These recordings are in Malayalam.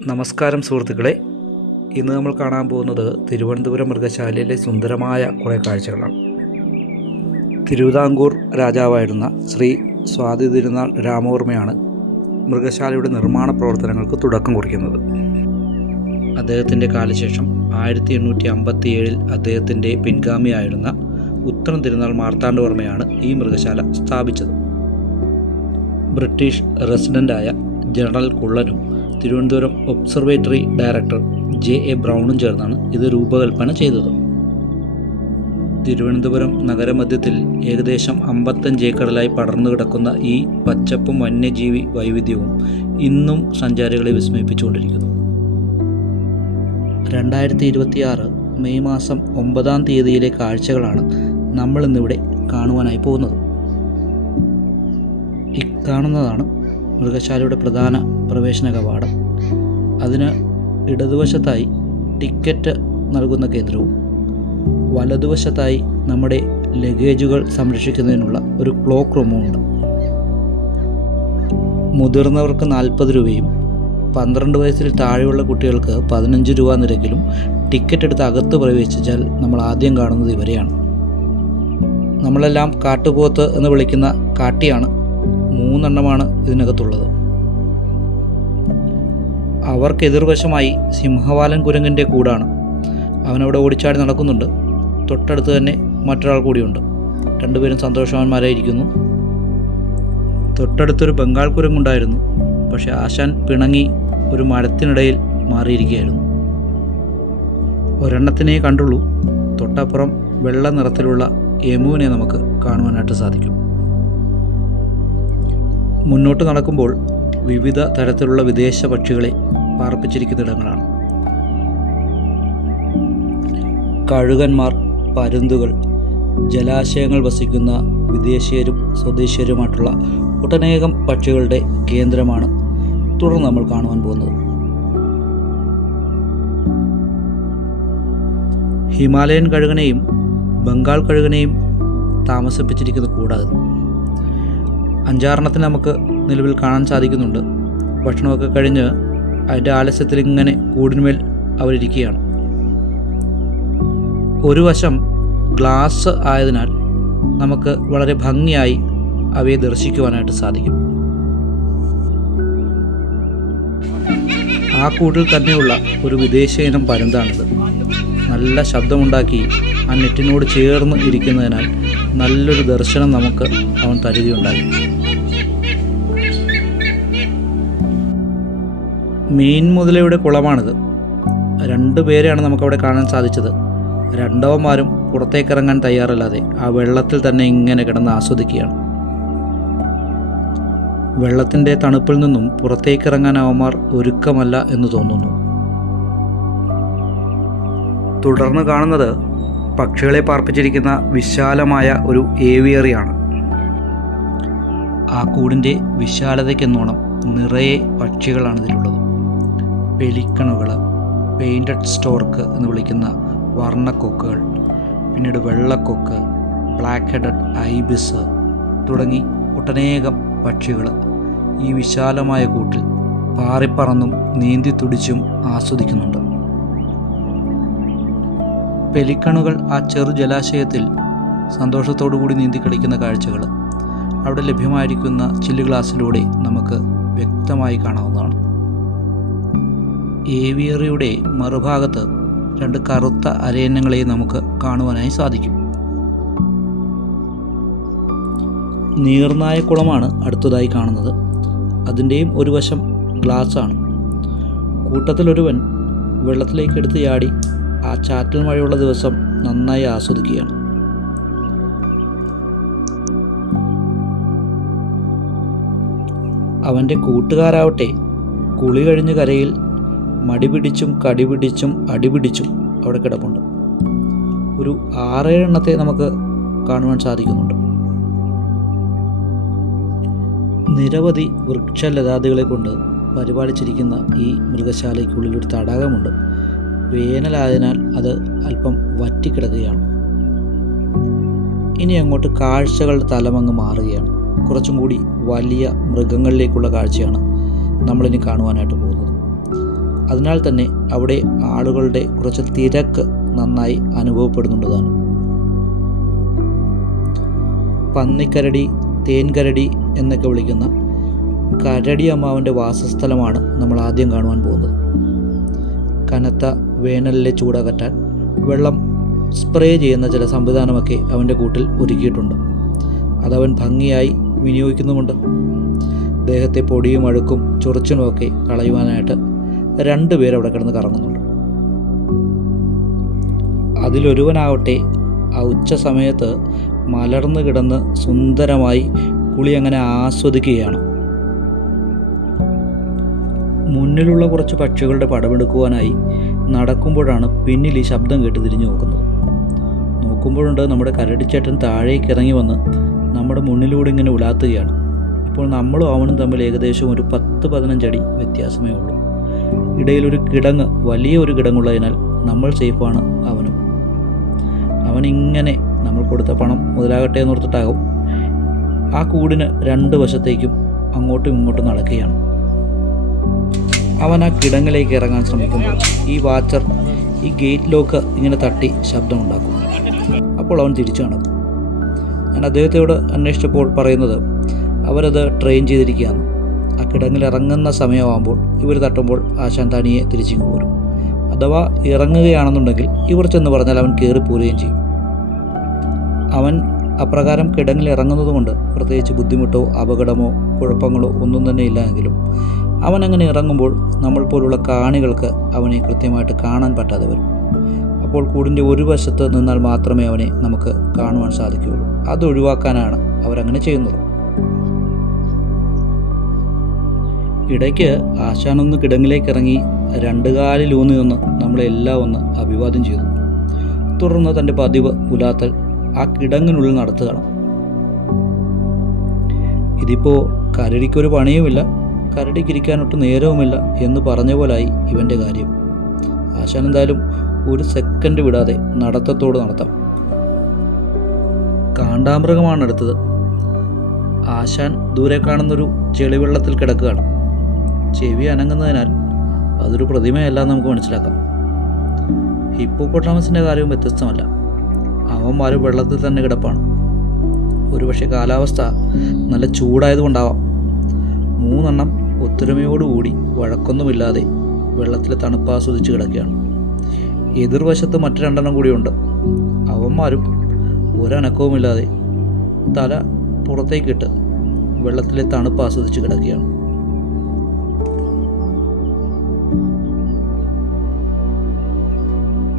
നമസ്കാരം സുഹൃത്തുക്കളെ, ഇന്ന് നമ്മൾ കാണാൻ പോകുന്നത് തിരുവനന്തപുരം മൃഗശാലയിലെ സുന്ദരമായ കുറേ കാഴ്ചകളാണ്. തിരുവിതാംകൂർ രാജാവായിരുന്ന ശ്രീ സ്വാതി തിരുനാൾ രാമവർമ്മയാണ് മൃഗശാലയുടെ നിർമ്മാണ പ്രവർത്തനങ്ങൾക്ക് തുടക്കം കുറിക്കുന്നത്. അദ്ദേഹത്തിൻ്റെ കാലശേഷം 1857 അദ്ദേഹത്തിൻ്റെ പിൻഗാമിയായിരുന്ന ഉത്രം തിരുനാൾ മാർത്താണ്ഡവർമ്മയാണ് ഈ മൃഗശാല സ്ഥാപിച്ചത്. ബ്രിട്ടീഷ് റെസിഡൻ്റായ ജനറൽ കുള്ളനും തിരുവനന്തപുരം ഒബ്സർവേറ്ററി ഡയറക്ടർ J.A. ബ്രൗണും ചേർന്നാണ് ഇത് രൂപകൽപ്പന ചെയ്തത്. തിരുവനന്തപുരം നഗരമധ്യത്തിൽ ഏകദേശം 55 ഏക്കറിലായി പടർന്നു കിടക്കുന്ന ഈ പച്ചപ്പും വന്യജീവി വൈവിധ്യവും ഇന്നും സഞ്ചാരികളെ വിസ്മയിപ്പിച്ചുകൊണ്ടിരിക്കുന്നു. 2026 മെയ് മാസം 9-ാം തീയതിയിലെ കാഴ്ചകളാണ് നമ്മളിന്നിവിടെ കാണുവാനായി പോകുന്നത്. ഇക്കാണുന്നതാണ് മൃഗശാലയുടെ പ്രധാന പ്രവേശന കവാടം. അതിന് ഇടതുവശത്തായി ടിക്കറ്റ് നൽകുന്ന കേന്ദ്രവും വലതുവശത്തായി നമ്മുടെ ലഗേജുകൾ സംരക്ഷിക്കുന്നതിനുള്ള ഒരു ക്ലോക്ക് റൂമും ഉണ്ട്. മുതിർന്നവർക്ക് 40 രൂപയും 12 വയസ്സിൽ താഴെയുള്ള കുട്ടികൾക്ക് 15 രൂപ നിരക്കിലും ടിക്കറ്റ് എടുത്ത് അകത്ത് പ്രവേശിച്ചാൽ നമ്മൾ ആദ്യം കാണുന്നത് ഇവരെയാണ്. നമ്മളെല്ലാം കാട്ടുപോത്ത് എന്ന് വിളിക്കുന്ന കാട്ടിയാണ്. 3 എണ്ണമാണ് ഇതിനകത്തുള്ളത്. അവർക്ക് എതിർവശമായി സിംഹവാലൻ കുരങ്ങിൻ്റെ കൂടാണ്. അവനവിടെ ഓടിച്ചാടി നടക്കുന്നുണ്ട്. തൊട്ടടുത്ത് തന്നെ മറ്റൊരാൾ കൂടിയുണ്ട്. രണ്ടുപേരും സന്തോഷവാന്മാരായിരിക്കുന്നു. തൊട്ടടുത്തൊരു ബംഗാൾ കുരങ്ങുണ്ടായിരുന്നു. പക്ഷേ ആശാൻ പിണങ്ങി ഒരു മരത്തിനിടയിൽ മാറിയിരിക്കുകയായിരുന്നു. ഒരെണ്ണത്തിനെ കണ്ടുള്ളൂ. തൊട്ടപ്പുറം വെള്ള നിറത്തിലുള്ള എമുവിനെ നമുക്ക് കാണുവാനായിട്ട് സാധിക്കും. മുന്നോട്ട് നടക്കുമ്പോൾ വിവിധ തരത്തിലുള്ള വിദേശ പക്ഷികളെ പാർപ്പിച്ചിരിക്കുന്ന ഇടങ്ങളാണ്. കഴുകന്മാർ, പരുന്തുകൾ, ജലാശയങ്ങൾ വസിക്കുന്ന വിദേശീയരും സ്വദേശീയരുമായിട്ടുള്ള ഒട്ടനേകം പക്ഷികളുടെ കേന്ദ്രമാണ് തുടർന്ന് നമ്മൾ കാണുവാൻ പോകുന്നത്. ഹിമാലയൻ കഴുകനെയും ബംഗാൾ കഴുകനെയും താമസിപ്പിച്ചിരിക്കുന്ന കൂടാതെ 5-6 നമുക്ക് നിലവിൽ കാണാൻ സാധിക്കുന്നുണ്ട്. ഭക്ഷണമൊക്കെ കഴിഞ്ഞ് അതിൻ്റെ ആലസ്യത്തിൽ ഇങ്ങനെ കൂടിന്മേൽ അവരിയ്ക്കുകയാണ്. ഒരു വശം ഗ്ലാസ് ആയതിനാൽ നമുക്ക് വളരെ ഭംഗിയായി അവയെ ദർശിക്കുവാനായിട്ട് സാധിക്കും. ആ കൂട്ടിൽ തന്നെയുള്ള ഒരു വിദേശ ഇനം പരുന്താണിത്. നല്ല ശബ്ദമുണ്ടാക്കി ആ നെറ്റിനോട് ചേർന്ന് ഇരിക്കുന്നതിനാൽ നല്ലൊരു ദർശനം നമുക്ക് അവൻ തരികയുണ്ടായി. മീൻ മുതലയുടെ കുളമാണിത്. 2 പേരെയാണ് നമുക്കവിടെ കാണാൻ സാധിച്ചത്. രണ്ടവന്മാരും പുറത്തേക്കിറങ്ങാൻ തയ്യാറല്ലാതെ ആ വെള്ളത്തിൽ തന്നെ ഇങ്ങനെ കിടന്ന് ആസ്വദിക്കുകയാണ്. വെള്ളത്തിൻ്റെ തണുപ്പിൽ നിന്നും പുറത്തേക്കിറങ്ങാൻ അവന്മാർ ഒരുക്കമല്ല എന്ന് തോന്നുന്നു. തുടർന്ന് കാണുന്നത് പക്ഷികളെ പാർപ്പിച്ചിരിക്കുന്ന വിശാലമായ ഒരു ഏവിയറിയാണ്. ആ കൂടിൻ്റെ വിശാലതയ്ക്കെന്നോണം നിറയെ പക്ഷികളാണ് ഇതിലുള്ളത്. പെലിക്കണുകൾ, പെയിൻറ്റഡ് സ്റ്റോർക്ക് എന്ന് വിളിക്കുന്ന വർണ്ണക്കൊക്കുകൾ, പിന്നീട് വെള്ളക്കൊക്ക്, ബ്ലാക്ക് ഹെഡഡ് ഐബിസ് തുടങ്ങി ഒട്ടനേകം പക്ഷികൾ ഈ വിശാലമായ കൂട്ടിൽ പാറിപ്പറന്നും നീന്തി തുടിച്ചും ആസ്വദിക്കുന്നുണ്ട്. പെലിക്കണുകൾ ആ ചെറു ജലാശയത്തിൽ സന്തോഷത്തോടു കൂടി നീന്തി കളിക്കുന്ന കാഴ്ചകൾ അവിടെ ലഭ്യമായിരിക്കുന്ന ചില്ല് ഗ്ലാസ്സിലൂടെ നമുക്ക് വ്യക്തമായി കാണാവുന്നതാണ്. ഏവിയറിയുടെ മറുഭാഗത്ത് 2 കറുത്ത അരയന്നങ്ങളെ നമുക്ക് കാണുവാനായി സാധിക്കും. നീർനായക്കുളമാണ് അടുത്തതായി കാണുന്നത്. അതിൻ്റെയും ഒരു വശം ഗ്ലാസ്സാണ്. കൂട്ടത്തിലൊരുവൻ വെള്ളത്തിലേക്ക് എടുത്ത് ചാടി ആ ചാറ്റൽ മഴയുള്ള ദിവസം നന്നായി ആസ്വദിക്കുകയാണ്. അവൻ്റെ കൂട്ടുകാരാവട്ടെ കുളി കഴിഞ്ഞ് കരയിൽ മടിപിടിച്ചും കടിപിടിച്ചും അടിപിടിച്ചും അവിടെ കിടപ്പുണ്ട്. ഒരു 6-7 എണ്ണത്തെ നമുക്ക് കാണുവാൻ സാധിക്കുന്നുണ്ട്. നിരവധി വൃക്ഷലതാദികളെ കൊണ്ട് പരിപാലിച്ചിരിക്കുന്ന ഈ മൃഗശാലയ്ക്കുള്ളിൽ ഒരു തടാകമുണ്ട്. വേനലായതിനാൽ അത് അല്പം വറ്റിക്കിടക്കുകയാണ്. ഇനി അങ്ങോട്ട് കാഴ്ചകളുടെ തലമങ്ങ് മാറുകയാണ്. കുറച്ചും കൂടി വലിയ മൃഗങ്ങളിലേക്കുള്ള കാഴ്ചയാണ് നമ്മളിനി കാണുവാനായിട്ട് പോകുന്നത്. അതിനാൽ തന്നെ അവിടെ ആളുകളുടെ കുറച്ച് തിരക്ക് നന്നായി അനുഭവപ്പെടുന്നുണ്ടതാണ്. പന്നിക്കരടി, തേൻകരടി എന്നൊക്കെ വിളിക്കുന്ന കരടി അമ്മാവൻ്റെ വാസസ്ഥലമാണ് നമ്മൾ ആദ്യം കാണുവാൻ പോകുന്നത്. കനത്ത വേനലിലെ ചൂടകറ്റാൻ വെള്ളം സ്പ്രേ ചെയ്യുന്ന ചില സംവിധാനമൊക്കെ അവൻ്റെ കൂട്ടിൽ ഒരുക്കിയിട്ടുണ്ട്. അതവൻ ഭംഗിയായി വിനിയോഗിക്കുന്നുമുണ്ട്. ദേഹത്തെ പൊടിയും അഴുക്കും ചൊറിച്ചിലുമൊക്കെ കളയുവാനായിട്ട് 2 പേരവിടെ കിടന്ന് കറങ്ങുന്നുണ്ട്. അതിലൊരുവനാവട്ടെ ആ ഉച്ച സമയത്ത് മലർന്നു കിടന്ന് സുന്ദരമായി കുളി അങ്ങനെ ആസ്വദിക്കുകയാണ്. മുന്നിലുള്ള കുറച്ച് പക്ഷികളുടെ പടമെടുക്കുവാനായി നടക്കുമ്പോഴാണ് പിന്നിൽ ഈ ശബ്ദം കേട്ട് തിരിഞ്ഞു നോക്കുമ്പോഴുണ്ട് നമ്മുടെ കരടിച്ചേട്ടൻ താഴേക്ക് ഇറങ്ങി വന്ന് നമ്മുടെ മുന്നിലൂടെ ഇങ്ങനെ ഉലാത്തുകയാണ്. ഇപ്പോൾ നമ്മളും അവനും തമ്മിൽ ഏകദേശം ഒരു 10-15 അടി വ്യത്യാസമേ ഉള്ളൂ. ഇടയിലൊരു കിടങ്ങ്, വലിയൊരു കിടങ്ങുള്ളതിനാൽ നമ്മൾ സേഫാണ്. അവനിങ്ങനെ നമ്മൾ കൊടുത്ത പണം മുതലാകട്ടെ എന്നോർത്തിട്ടാകും ആ കൂടിന് 2 വശത്തേക്കും അങ്ങോട്ടും ഇങ്ങോട്ടും നടക്കുകയാണ്. അവൻ ആ കിടങ്ങിലേക്ക് ഇറങ്ങാൻ ശ്രമിക്കുമ്പോൾ ഈ വാച്ചർ ഈ ഗേറ്റ് ലോക്ക് ഇങ്ങനെ തട്ടി ശബ്ദമുണ്ടാക്കും. അപ്പോൾ അവൻ തിരിച്ചു നടക്കും. ഞാൻ അദ്ദേഹത്തോട് അന്വേഷിച്ചപ്പോൾ പറയുന്നത് അവരത് ട്രെയിൻ ചെയ്തിരിക്കുകയാണ്. ആ കിടങ്ങിൽ ഇറങ്ങുന്ന സമയമാകുമ്പോൾ ഇവർ തട്ടുമ്പോൾ ആശാൻ തനിയെ തിരിച്ചിങ്ങ് പോരും. അഥവാ ഇറങ്ങുകയാണെന്നുണ്ടെങ്കിൽ ഇവർ ചെന്ന് പറഞ്ഞാൽ അവൻ കയറിപ്പോരുകയും ചെയ്യും. അവൻ അപ്രകാരം കിടങ്ങിൽ ഇറങ്ങുന്നത് കൊണ്ട് പ്രത്യേകിച്ച് ബുദ്ധിമുട്ടോ അപകടമോ കുഴപ്പങ്ങളോ ഒന്നും തന്നെ ഇല്ല എങ്കിലും അവൻ അങ്ങനെ ഇറങ്ങുമ്പോൾ നമ്മൾ പോലുള്ള കാണികൾക്ക് അവനെ കൃത്യമായിട്ട് കാണാൻ പറ്റാതെ വരും. അപ്പോൾ കൂടിൻ്റെ ഒരു വശത്ത് നിന്നാൽ മാത്രമേ അവനെ നമുക്ക് കാണുവാൻ സാധിക്കുകയുള്ളൂ. അത് ഒഴിവാക്കാനാണ് അവരങ്ങനെ ചെയ്യുന്നത്. ഇടയ്ക്ക് ആശാനൊന്ന് കിടങ്ങിലേക്ക് ഇറങ്ങി 2 കാലിലൂന്നി നിന്ന് നമ്മളെല്ലാം ഒന്ന് അഭിവാദ്യം ചെയ്തു. തുടർന്ന് തൻ്റെ പതിവ് ഉലാത്തൽ ആ കിടങ്ങിനുള്ളിൽ നടത്തുകയാണ്. ഇതിപ്പോൾ കരടിക്കൊരു പണിയുമില്ല, കരടിക്കിരിക്കാനൊട്ട് നേരവുമില്ല എന്ന് പറഞ്ഞ പോലായി ഇവൻ്റെ കാര്യം. ആശാൻ എന്തായാലും 1 സെക്കൻഡ് വിടാതെ നടത്തത്തോട് നടത്താം. കാണ്ടാമൃഗമാണ് അടുത്തത്. ആശാൻ ദൂരെ കാണുന്നൊരു ചെളിവെള്ളത്തിൽ കിടക്കുകയാണ്. ചെവി അനങ്ങുന്നതിനാൽ അതൊരു പ്രതിമയല്ല നമുക്ക് മനസ്സിലാക്കാം. ഹിപ്പോപ്പൊട്ടാമസിൻ്റെ കാര്യവും വ്യത്യസ്തമല്ല. അവന്മാരും വെള്ളത്തിൽ തന്നെ കിടപ്പാണ്. ഒരുപക്ഷെ കാലാവസ്ഥ നല്ല ചൂടായതുകൊണ്ടാവാം 3 എണ്ണം ഒത്തൊരുമയോടുകൂടി വഴക്കൊന്നുമില്ലാതെ വെള്ളത്തിലെ തണുപ്പ് ആസ്വദിച്ച് കിടക്കുകയാണ്. എതിർവശത്ത് മറ്റു 2 എണ്ണം കൂടിയുണ്ട്. അവന്മാരും ഒരനക്കവുമില്ലാതെ തല പുറത്തേക്കിട്ട് വെള്ളത്തിലെ തണുപ്പ് ആസ്വദിച്ച് കിടക്കുകയാണ്.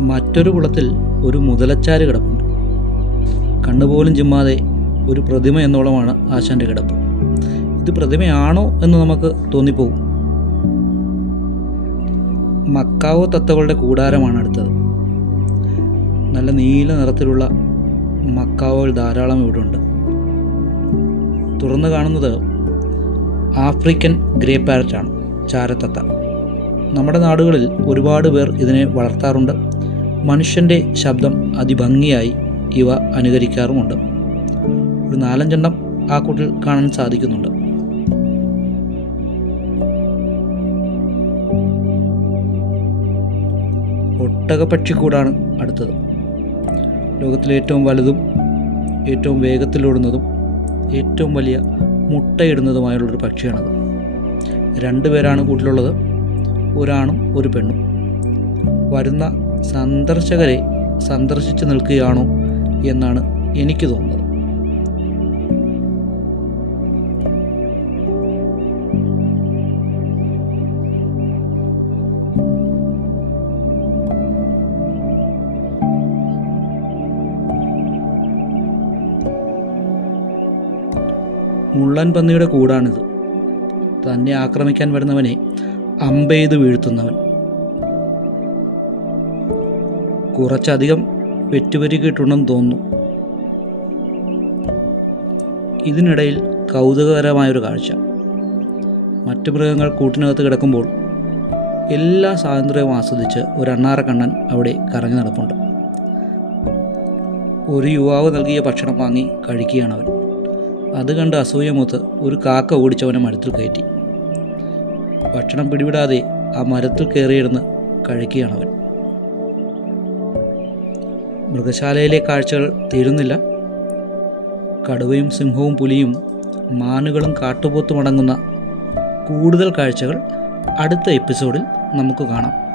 മറ്റൊരു കുളത്തിൽ ഒരു മുതലച്ചാര് കിടപ്പുണ്ട്. കണ്ണുപോലും ചിമ്മാതെ ഒരു പ്രതിമ എന്നോളമാണ് ആശാൻ്റെ കിടപ്പ്. ഇത് പ്രതിമയാണോ എന്ന് നമുക്ക് തോന്നിപ്പോകും. മക്കാവോ തത്തകളുടെ കൂടാരമാണ് അടുത്തത്. നല്ല നീല നിറത്തിലുള്ള മക്കാവോകൾ ധാരാളം ഇവിടെ ഉണ്ട്. തുറന്ന് കാണുന്നത് ആഫ്രിക്കൻ ഗ്രേ പാരറ്റാണ്, ചാരത്തത്ത. നമ്മുടെ നാടുകളിൽ ഒരുപാട് പേർ ഇതിനെ വളർത്താറുണ്ട്. മനുഷ്യൻ്റെ ശബ്ദം അതിഭംഗിയായി ഇവ അനുകരിക്കാറുമുണ്ട്. ഒരു 4-5 എണ്ണം ആ കൂട്ടിൽ കാണാൻ സാധിക്കുന്നുണ്ട്. ഒട്ടകപ്പക്ഷിക്കൂടാണ് അടുത്തത്. ലോകത്തിലെ ഏറ്റവും വലുതും ഏറ്റവും വേഗത്തിലോടുന്നതും ഏറ്റവും വലിയ മുട്ടയിടുന്നതുമായുള്ളൊരു പക്ഷിയാണത്. 2 പേരാണ് കൂട്ടിലുള്ളത്, ഒരാണും ഒരു പെണ്ണും. വരുന്ന സന്ദർശകരെ സന്ദർശിച്ച് നിൽക്കുകയാണോ എന്നാണ് എനിക്ക് തോന്നുന്നത്. മുള്ളൻ പന്നിയുടെ കൂടാണിത്. തന്നെ ആക്രമിക്കാൻ വരുന്നവനെ അമ്പെയ്ത് വീഴ്ത്തുന്നവൻ. കുറച്ചധികം വെറ്റുപരിക്കിട്ടുണ്ടെന്ന് തോന്നുന്നു. ഇതിനിടയിൽ കൗതുകകരമായൊരു കാഴ്ച. മറ്റു മൃഗങ്ങൾ കൂട്ടിനകത്ത് കിടക്കുമ്പോൾ എല്ലാ സ്വാതന്ത്ര്യവും ആസ്വദിച്ച് ഒരു അണ്ണാറക്കണ്ണൻ അവിടെ കറങ്ങി നടപ്പുണ്ട്. ഒരു യുവാവ് നൽകിയ ഭക്ഷണം വാങ്ങി കഴിക്കുകയാണവൻ. അത് കണ്ട് അസൂയമൂത്ത് ഒരു കാക്ക ഓടിച്ചവനെ മരത്തിൽ കയറ്റി. ഭക്ഷണം പിടിവിടാതെ ആ മരത്തിൽ കയറിയിരുന്ന് കഴിക്കുകയാണവൻ. മൃഗശാലയിലെ കാഴ്ചകൾ തീരുന്നില്ല. കടുവയും സിംഹവും പുലിയും മാനുകളും കാട്ടുപോത്തും അടങ്ങുന്ന കൂടുതൽ കാഴ്ചകൾ അടുത്ത എപ്പിസോഡിൽ നമുക്ക് കാണാം.